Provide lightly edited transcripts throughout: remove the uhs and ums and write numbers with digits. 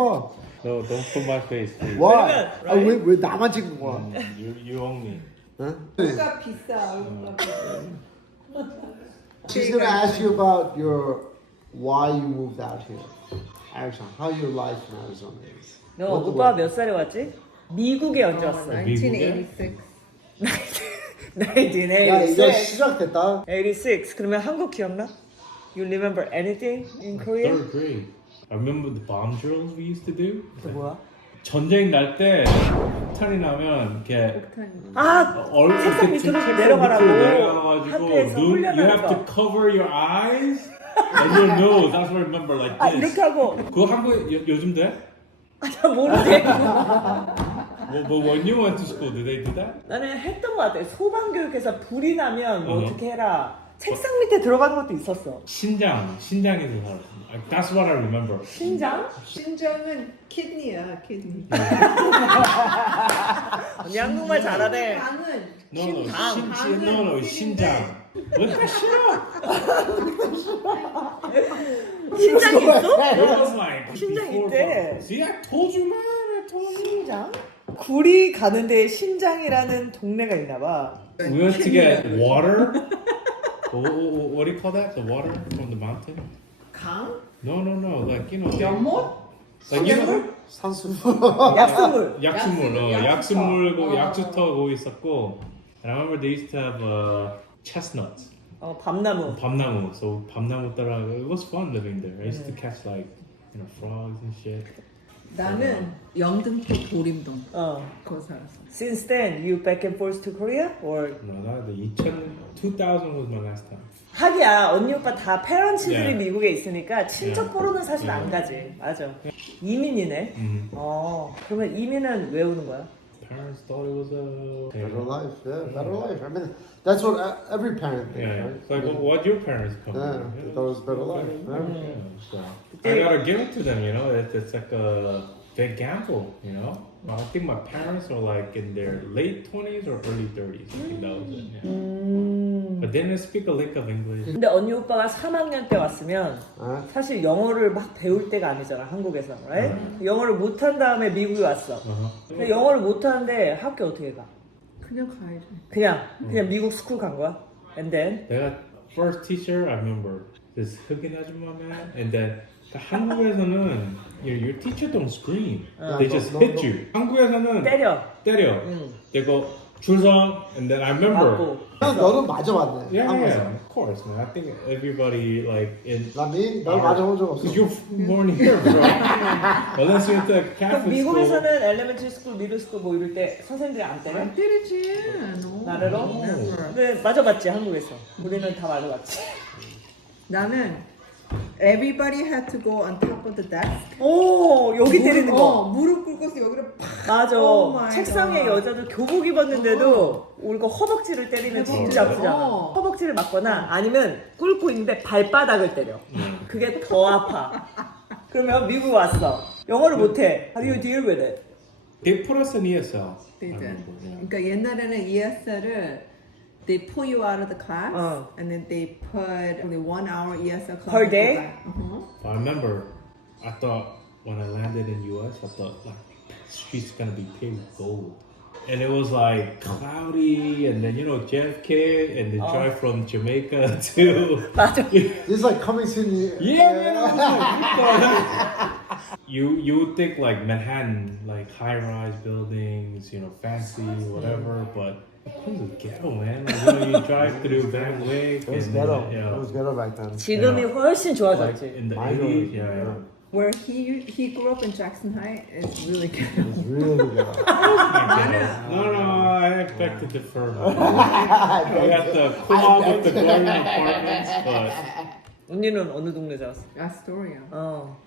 봐. No, don't put my face. Please. Why? 그러면, 아, 왜 나만 찍은 거야? You own me. 얼굴가 비싸. 얼굴가 비싸. She's gonna ask you about why you moved out here. Arizona. How your life in Arizona is. 너 오빠 몇 살에 왔지? 미국에 언제 왔어? 1986. 1986. 야, 이거 시작됐다. 86. 그러면 한국 기억나? You remember anything in Korea? Third grade. I remember the bomb drills we used to do. 그 뭐야? 전쟁 날 때 폭탄이 나면 이렇게 아! 책상 밑으로 내려가라고 학교에서 you 훈련하는 have to 거. cover your eyes and your nose. That's what I remember like 아 this. 이렇게 하고 그거 한국에 요즘 돼? 나 모르지. When you went to school, did they do that? 나는 했던 거 같아. 소방교육에서 불이 나면 뭐 어허. 어떻게 해라. 책상 밑에 들어가는 것도 있었어. 신장에서 살았어. That's what I remember. 신장? 신장은 키드니야, 키드니. 언니 한국말 잘하네. 장은 No, 신장. 왜 이렇게 싫어? 신장이 있어? It was like 신장 before 있대. fun. See, I told you, man. I told you. 신장? 굴이 가는데 신장이라는 동네가 있나 봐. We went to get water. What do you call that? The water from the mountain? 강? No. Like, you know. 연못? Like, you know. 산수. 약수물. 약수물. 약수물. 약수터 거기 있었고. And I remember they used to have chestnuts. 밤나무. 밤나무. So 밤나무 따라. It was fun living there. I used to catch like, frogs and shit. 나는 영등포 도림동. 거기 살았어. Since then, you back and forth to Korea? Or No, not the 2000 was my last time. 하기야 언니 오빠 다 페런츠들이 Yeah. 미국에 있으니까 친척 Yeah. 보러는 사실 Yeah. 안 가지. 맞아. 이민이네. 그러면 이민은 왜 오는 거야? Parents thought it was a Better life, yeah, better life. I mean, that's what every parent thinks, Yeah, right? it's like what your parents come Yeah, from. they thought it was a better life. Yeah. So I gotta give it to them, it's like a big gamble, I think my parents are like in their late 20s or early 30s. I think that was it. Yeah. But they didn't speak a lick of English. 근데 언니 오빠가 3학년 때 왔으면 어? 사실 영어를 막 배울 때가 아니잖아 한국에서, right? 영어를 못한 다음에 미국에 왔어. 근데 영어를 못하는데 학교 어떻게 가? 그냥 가야지. 그냥 미국 스쿨 간 거야? And then? 내가 first teacher I remember this 흑인 아줌마 man, and then 한국에서는 your teacher don't scream, they just hit you. 한국에서는 때려. They go 줄서, and then I remember. 맞고. 너는 맞아봤네. Yeah, 한국에서. of course, man. I think everybody like in. 난 맞아본 적 없어. You're born here, bro. Unless you went to 그럼 Catholic school. 미국에서는 엘레멘터리 스쿨, 미들 스쿨 뭐 이럴 때 선생님들이 안 때려? 안 때리지. No. 나래로? Never. 근데 맞아봤지 한국에서. 우리는 다 맞아봤지. 나는 everybody had to go on top of the desk. 오 여기 때리는 거. 무릎 꿇고서 여기를 팍. 맞아. Oh my 책상에 God. 여자들 교복 입었는데도 우리가 허벅지를 때리면 진짜 아프잖아. 어. 허벅지를 맞거나 아니면 꿇고 있는데 발바닥을 때려. 그게 더 아파. 그러면 미국 왔어. 영어를 못해. How do you deal with it? They put us in ESL. They I did. remember, yeah. 그러니까 옛날에는 ESL을 they pull you out of the class 어. and then they put only 1 hour ESL class. Per day? I remember, I thought when I landed in US, I thought like the streets gonna be paved with gold. And it was like cloudy, and then JFK, and the drive from Jamaica to 맞아. This is like coming soon. yeah, man. I was like, you would think like Manhattan, like high-rise buildings, fancy, whatever, but it was a ghetto, man. Like, you drive through Van Wyck, It was and, ghetto. yeah, It was ghetto back then. 지금이 훨씬 like 좋아졌지. in the My 80s, God. yeah. Where he grew up in Jackson Heights is really good. It was really ghetto. No, I expect to differ. I got the Kuma with the Gordon apartments, but 언니는 어느 동네 살았어? Astoria.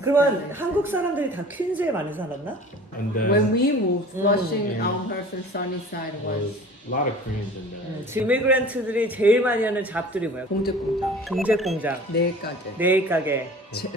그러면 한국 사람들이 다 퀸즈에 많이 살았나? and then When we moved, Flushing, Elmhurst, and Sunnyside there was was a lot of Koreans in there. 이미그랜트들이 제일 많이 하는 잡들이 뭐야? 공제공장. 경제 공장, 내일까지. 네일 가게,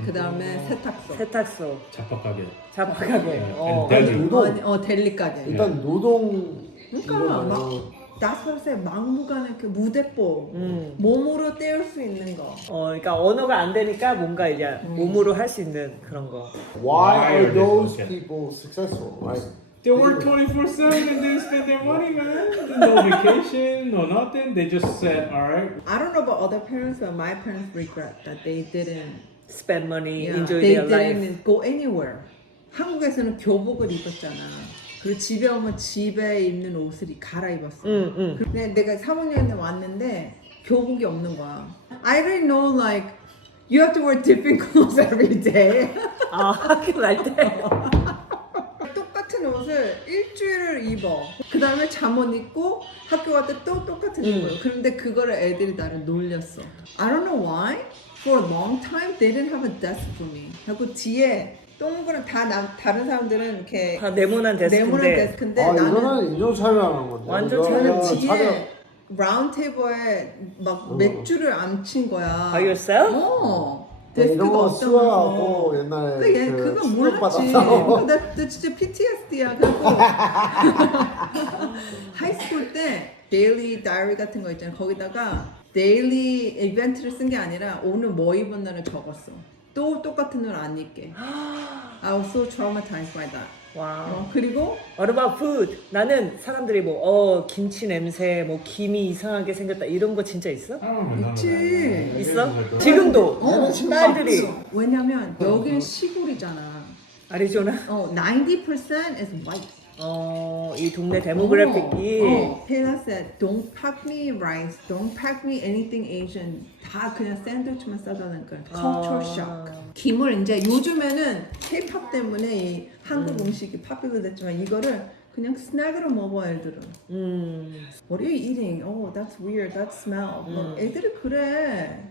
그 다음에 세탁소. 세탁소, 잡박가게. 잡화 가게. And deli. 노동. 델리 가게. 일단 노동 그러니까 이거 막 말고 나서서 막무가내 그 무대법 몸으로 때울 수 있는 거. 그러니까 언어가 안 되니까 뭔가 이제 몸으로 할 수 있는 그런 거. Why are those Okay. people successful? Right? They work 24/7 and they spend their money, man. No vacation, no nothing. They just said, all right. I don't know about other parents, but my parents regret that they didn't. Spend money, Yeah, enjoy they their life. didn't go anywhere. 한국에서는 교복을 입었잖아. 그리고 집에 오면 집에 입는 옷을 갈아입었어. 근데 내가 사모님한테 왔는데 교복이 없는 거야. I didn't know like you have to wear different clothes every day. 아 학교 갈 때. 똑같은 옷을 일주일을 입어. 그 다음에 잠옷 입고 학교 갈 때 또 똑같은 거 입어요. 그런데 그거를 애들이 나를 놀렸어. I don't know why. For a long time they didn't have a desk for me. 그리고 뒤에 동그란 다른 사람들은 이렇게 다 네모난 데스크인데. 데스크인데 아, 나는 이거는 인종차별하는 건데. 완전 저는 이거는 뒤에 라운드 테이블에 막 맥주를 앉힌 거야. By yourself? 이런 데스크가 거 없어서. 수화하고 옛날에 그거 몰랐지. 충격받았다고. 나 진짜 PTSD야. 그리고 하이스쿨 때 데일리 다이어리 같은 거 있잖아. 거기다가 데일리 이벤트를 쓴 게 아니라 오늘 뭐 입은 날을 적었어. 또 똑같은 옷 안 입게. I was so traumatized by that. 와우. 그리고 What about food? 나는 사람들이 뭐 김치 냄새, 뭐 김이 이상하게 생겼다 이런 거 진짜 있어? 있지. 있어? 지금도 딸들이 없어. 왜냐면 여기는 시골이잖아. 아리조나? 90% is white. 이 동네 데모그래픽이 Taylor said, don't pack me rice, don't pack me anything Asian. 다 그냥 샌드위치만 싸다니까. Culture shock. 김을 이제 요즘에는 K-pop 때문에 이 한국 음식이 팝이 됐지만 이거를 그냥 스낵으로 먹어 애들은. What are you eating? Oh, that's weird. That smell. 막 애들이 그래.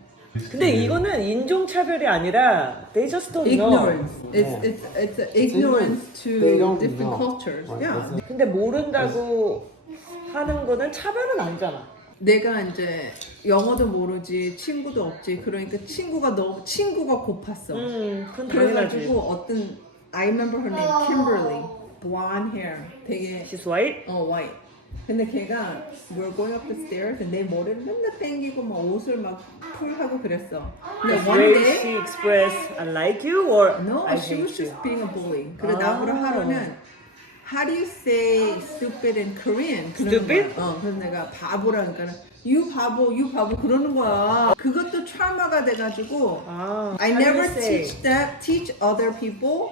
근데 이거는 인종차별이 아니라 they just don't know. Ignorance. It's ignorance to They don't different know. cultures. Right, Yeah. that's it. 근데 모른다고 하는 거는 차별은 아니잖아. 내가 이제 영어도 모르지 친구도 없지 그러니까 친구가 고팠어. 그건 당연하지. 그래가지고 어떤 I remember her name Kimberly, blonde hair, 되게 She's white? white. 근데 걔가 we're going up the stairs 내 머리를 맨날 땡기고 막 옷을 막 풀하고 그랬어. 근데 The one way day she expressed I like you or no, I she was hate you? just being a bully. 그래 나보러 하루는 How do you say stupid in Korean? 그러는 Stupid? 거야. 그래서 내가 바보라니까 you 바보 그러는 거야. 그것도 트라우마가 돼가지고 I how do you never say? teach other people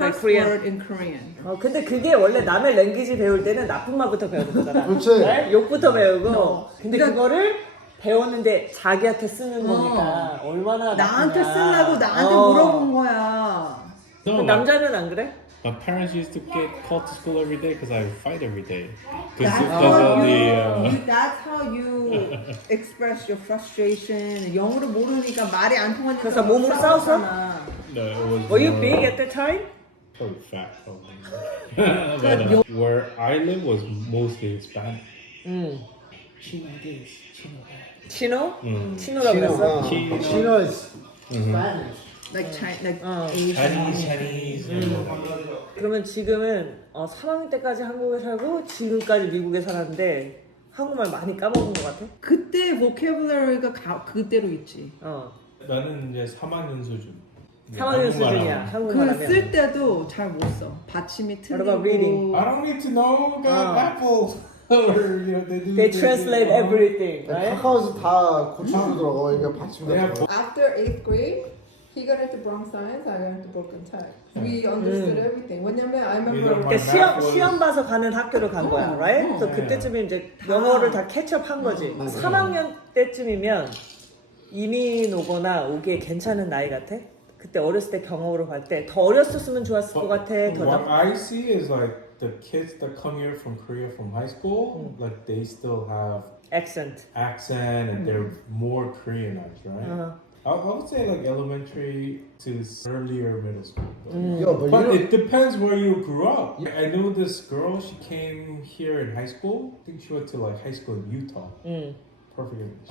Like curse Korean. word in Korean. 근데 그게 원래 남의 랭귀지 배울 때는 나쁜 말부터 배우는 거잖아. 그렇지. 네? 욕부터 배우고. 근데 그러니까- 그거를 배웠는데 자기한테 쓰는 거니까 얼마나 나한테 나쁘냐. 쓰려고 나한테 물어본 거야. 그 No, 남자는 안 그래? my parents used to get called to school every day because I would fight every day. That's Because how of that's how you express your frustration. 영어를 모르니까 말이 안 통하니까 그래서 몸으로 싸웠잖아. no, it was Were you big at the time? probably fat, probably. But where I live was mostly Hispanic. Chino this, Chino that. 치노? 음. 치노라고 했어? Chino. Chino is Spanish. Like China, Chinese. 그러면 지금은 3학년 때까지 한국에 살고 지금까지 미국에 살았는데 한국말 많이 까먹은 것 같아? 그때 vocabulary가 그대로 있지. 나는 이제 3학년 수준. 3학년 수준이야 한국말 그 하면. 쓸 때도 잘 못 써. 받침이 What about reading? 틀리고. I don't need to know about apples. Or, you know, They translate everything, right? 카카오에서 다 고추로 들어가. 이게 받침이 Yeah. 들어가. After 8th grade, he got into Bronx Science, I got into Broken Tech. We understood everything. 왜냐면 I remember Yeah. 그러니까 시험 봐서 가는 학교로 간 거야, right? 그래서 그때쯤에 이제 영어를 다 캐치업한 거지. 3학년 때쯤이면 이민 오거나 오기에 괜찮은 나이 같아? 그때 어렸을 때 경험으로 갈 때 더 어렸었으면 좋았을 것 같아. 더 What I see is like the kids that come here from Korea from high school, like they still have accent. accent and they're more Koreanized, right? I would say like elementary to earlier middle school. Yo, but But you it depends where you grew up. I know this girl, she came here in high school. I think she went to like high school in Utah. Perfect English.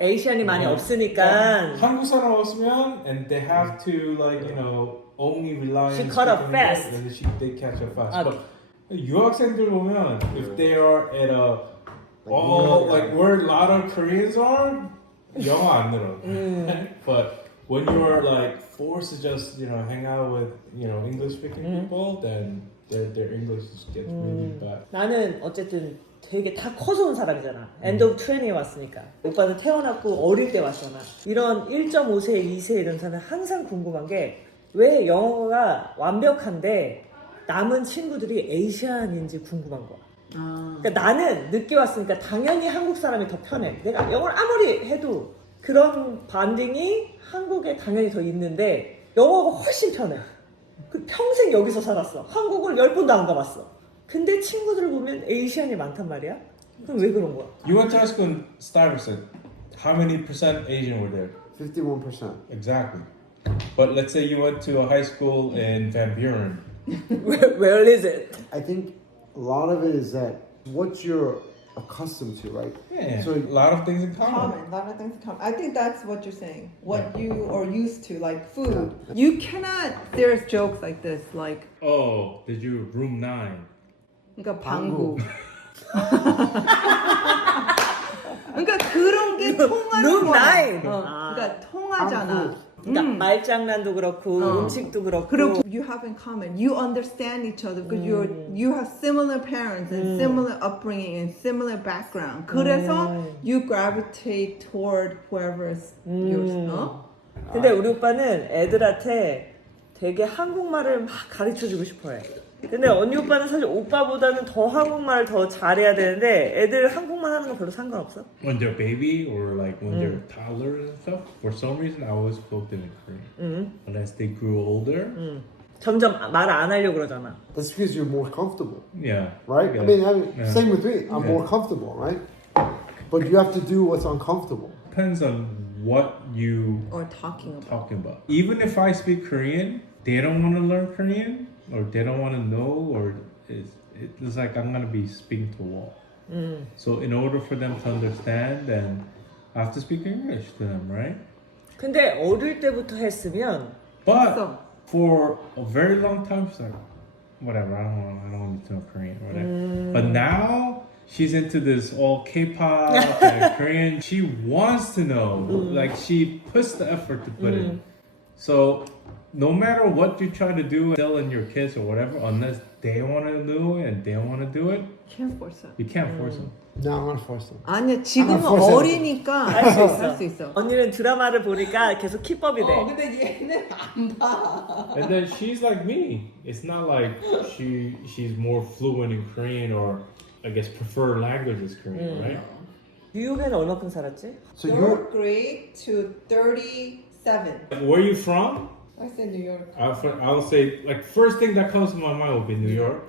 에이시안이 많이 없으니까 한국 사람 없으면 and they have to like, you know, only rely She on caught up speaking fast. English, and then they catch up fast. 아, But 유학생들 보면 if they are at a like where a lot of Koreans are, 영어 안 늘어. But when you are like forced to just hang out with English speaking people, then their English just gets really bad. 나는 어쨌든 되게 다 커서 온 사람이잖아. end of 20에 왔으니까. 오빠는 태어났고 어릴 때 왔잖아. 이런 1.5세, 2세 이런 사람은 항상 궁금한 게 왜 영어가 완벽한데 남은 친구들이 에이시안인지 궁금한 거야. 그러니까 나는 늦게 왔으니까 당연히 한국 사람이 더 편해. 내가 영어를 아무리 해도 그런 반딩이 한국에 당연히 더 있는데 영어가 훨씬 편해. 그 평생 여기서 살았어. 한국을 10번도 안 가봤어. 근데 친구들을 보면 에이시안이 많단 말이야? 그럼 왜 그런 거야? You went to high school in Stuyvesant. How many percent Asian were there? 51%. Exactly. But let's say you went to a high school in Van Buren. Where is it? I think a lot of it is that what you're accustomed to, right? Yeah, So a lot of things in common. Common, a lot of things common. I think that's what you're saying. What you are used to, like food. You cannot. There's jokes like this, like Oh, did you room 9? 그러니까 방구. 그러니까 그런 게 통하는 room 거야. nine. 그러니까 통하잖아. 그러니까 말장난도 그렇고 음식도 그렇고 그리고 you have in common. You understand each other because you have similar parents and similar upbringing and similar background. 그래서 you gravitate toward whoever's yours. 근데 우리 오빠는 애들한테 되게 한국말을 막 가르쳐주고 싶어해. 근데 언니 오빠는 사실 오빠보다는 더 한국말을 더 잘해야 되는데 애들 한국말 하는 거 별로 상관없어. When they're baby or like when they're toddlers and stuff, for some reason I always spoke them in Korean. But as they grew older, 점점 말 안 하려고 그러잖아. That's because you're more comfortable, yeah. right? Yeah. I mean, Yeah. same with me. I'm more comfortable, right? But you have to do what's uncomfortable. Depends on what you Or talking about. talking about. Even if I speak Korean, they don't want to learn Korean or they don't want to know or it's like I'm gonna be speaking to a wall. So in order for them to understand, then I have to speak English to them, right? 근데 어릴 때부터 했으면 But So- for a very long time, she's like, whatever, I don't want to know Korean, or whatever. But now she's into this all K-pop and Korean. She wants to know, like she puts the effort to put in. So no matter what you try to do, telling your kids or whatever, unless they want to do it and they want to do it, Can't force it. you can't force them. No, I'm not forcing. 아니야 지금은 force it. 어리니까 할 수 있어. 할 수 있어. 언니는 드라마를 보니까 계속 킵업이 돼. 근데 얘는 안 봐. And then she's like me. It's not like she's more fluent in Korean or I guess prefer language is Korean, right? 뉴욕에는 얼마큼 살았지? So you're Third grade to 37. Where are you from? I said New York. I would say like first thing that comes to my mind would be New York.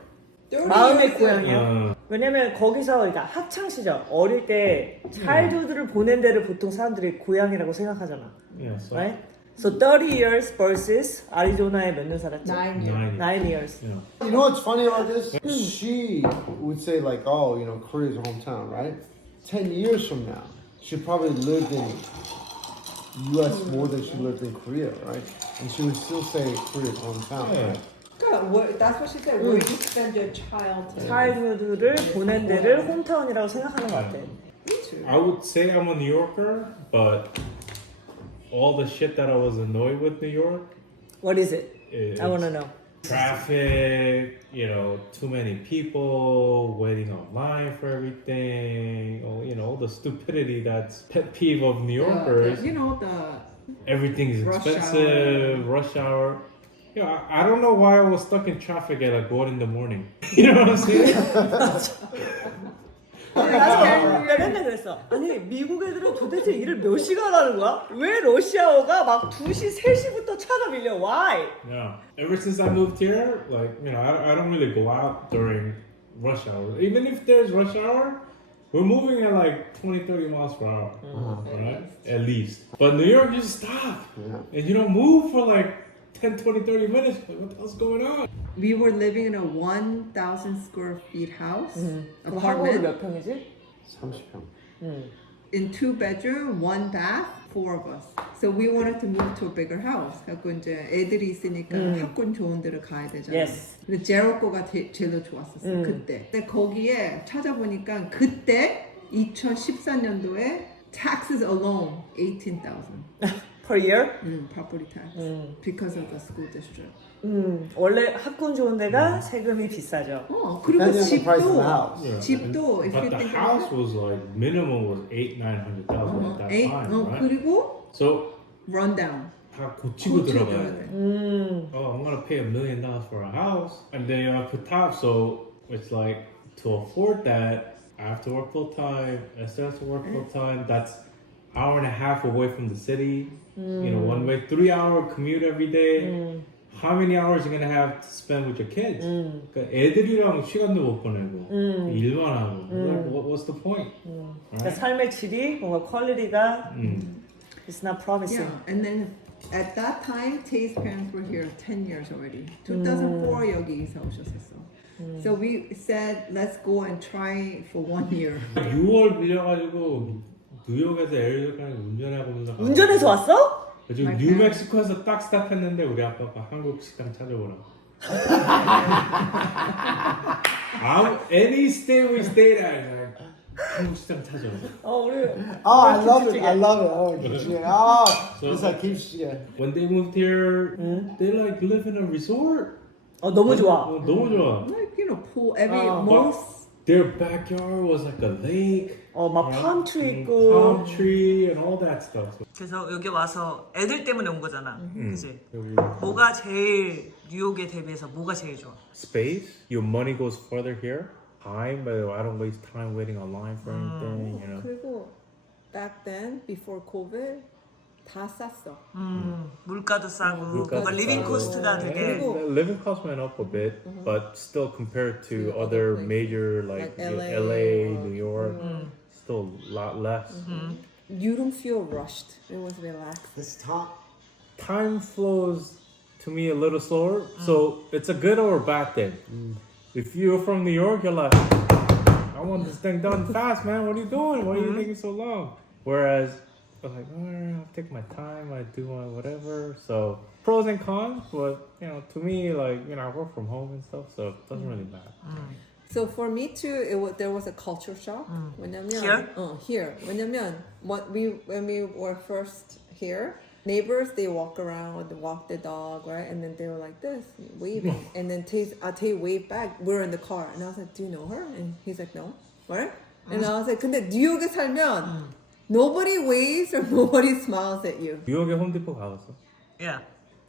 30 마음의 years 고향이야. 왜냐면 거기서 그러니까 학창 시절 어릴 때 차일드를 보낸 데를 보통 사람들이 고향이라고 생각하잖아. Yeah, so Right? So 30 years versus 아리조나에 몇 년 살았지? 9 years. 9 9 years. Yeah. You know what's funny about this? She would say like, oh, you know, Korea's her hometown, right? 10 years from now, she probably lived in U.S. more than she lived in Korea, right? And she would still say Korea's her hometown, Yeah. right? That's what she said. Where you spend your childhood. 차일드를 보낸 데를 홈타운이라고 생각하는 것 같아. I would say I'm a New Yorker, but all the shit that I was annoyed with New York What is it? is I want to know. traffic, too many people waiting online for everything, or, the stupidity that's pet peeve of New Yorkers. Everything is Rush expensive, rush hour. Yeah, I don't know why I was stuck in traffic at like 1 in the morning. You know what I'm saying? 나 맨날 그랬어. 아니 미국 애들은 도대체 일을 몇 시간 하는 거야? 왜 러시아어가 막 2시, 3시부터 차가 밀려? Why? Yeah. Ever since I moved here, like, I don't really go out during rush hour. Even if there's rush hour, we're moving at like 20, 30 miles per hour. Right? At least. But New York, you just stop. Yeah. And you don't move for like 10, 20, 30 minutes. Like, what the hell's going on? We were living in a 1,000 square feet house 그럼 한국은 apartment 몇 평이지? 30평. in 2 bedroom, 1 bath, four of us. So we wanted to move to a bigger house. 그래서 이제 애들이 있으니까 학군 좋은 데를 가야 되잖아. Yes. 근데 제로 거가 제일 좋았었어 그때. 근데 거기에 찾아보니까 그때 2014년도에 taxes alone 18,000. Per year? property tax because of the school district. 원래 학군 좋은 데가 세금이 비싸죠. 그리고 Depending on the price of the 집도 house. Yeah, 집도 if but you the think house about it, was like minimum was 800,000-900,000 at that time, right? 그리고 So rundown. 다 고치고 들어가야 돼. 돼. Oh, I'm gonna pay $1 million for a house, and then you have to top. So it's like to afford that, I have to work full time. Esther has to work full time. That's hour and a half away from the city. You know, one way, 3-hour commute every day. How many hours are you gonna have to spend with your kids? 그러니까 애들이랑 시간도 못 보내고 일만 하고. Like, what's the point? 그러니까 삶의 질이 뭔가 퀄리티가 it's not promising. Yeah, and then at that time, Tay's parents were here 10 years already. 2004 여기 이사 오셨었어. So we said, let's go and try for 1 year. 6월 빌려가지고 뉴욕에서 LA까지 운전하면서 운전해서 왔어? 지금 뉴멕시코에서 딱 스탑했는데 우리 아빠가 한국 식당 찾아오라고. Any state we stayed at, like, 한국 식당 찾아오라. 우리 Oh, I love it. I love it. Oh, kimchi. Oh, it's like kimchi. When they moved here, they like live in a resort. 너무 좋아. 너무 좋아. Like, you know, pool, every, Oh. most. Their backyard was like a lake. 막 palm tree 있고. Palm tree and all that stuff. 그래서 여기 와서 애들 때문에 온 거잖아. 그치? 여기 뭐가 제일 뉴욕에 대비해서 뭐가 제일 좋아? space. Your money goes further here. Time, but I don't waste time waiting online for anything. You know. 그리고 back then, before COVID, 다 쌌어. 물가도 싸고 물가도 뭔가 리빙 싸고. 코스트가 되게 그리고- The living cost went up a bit, but still compared to other places. major like, Like LA, LA, New York, still a lot less. You don't feel rushed. It was relaxed. This top. Time flows to me a little slower, so it's a good or a bad thing. If you're from New York, you're like, I want this thing done fast, man. What are you doing? Why are you taking so long? Whereas I'm like, I'll take my time. I do my whatever. So pros and cons, but you know, to me, like I work from home and stuff, so it doesn't really matter. So for me too, there was a culture shock. 왜냐면, Here? Here. 왜냐면 when we were first here, neighbors they walk around, walk the dog, right? And then they were like this, waving. And then Tay waved back. We're in the car, and I was like, "Do you know her?" And he's like, "No." Right? And I was like, 근데 뉴욕에 살면 nobody waves or nobody smiles at you. 뉴욕에 홈디포 가봤어? Yeah.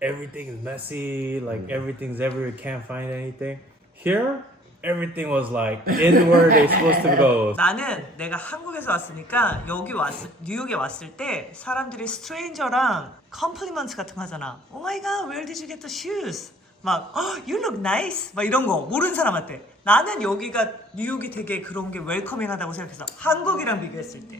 Everything is messy, like everything's everywhere, can't find anything. Here, everything was like in where they're supposed to go. 나는 내가 한국에서 왔으니까 뉴욕에 왔을 때 사람들이 스트레인저랑 컴플리먼트 같은 거 하잖아. Oh my god, where did you get the shoes? 막 you look nice 막 이런 거 모르는 사람한테. 나는 여기가 뉴욕이 되게 그런 게 웰커밍하다고 생각해서 한국이랑 비교했을 때.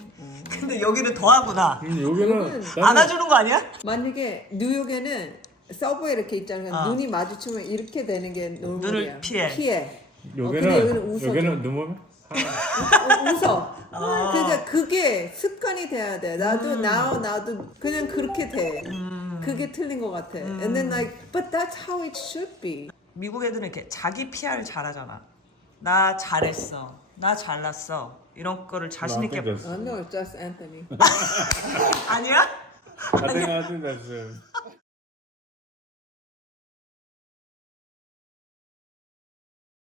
근데 여기는 더하구나. 여기는 안아주는 거 아니야? 만약에 뉴욕에는 서브웨이 이렇게 있잖아. 눈이 마주치면 이렇게 되는 게 놀물이야. 눈을 피해. 근데 여기는 웃어줘. 여기는 눈 보면 웃어. 그러니까 그게 습관이 돼야 돼. 나도 그냥 그렇게 돼. 그게 틀린 것 같아. And then like, but that's how it should be. 미국 애들은 이렇게 자기 PR을 잘하잖아. 나 잘했어. 나 잘났어. 이런 거를 자신 있게. I know it's just Anthony. 아니야? I think that's it.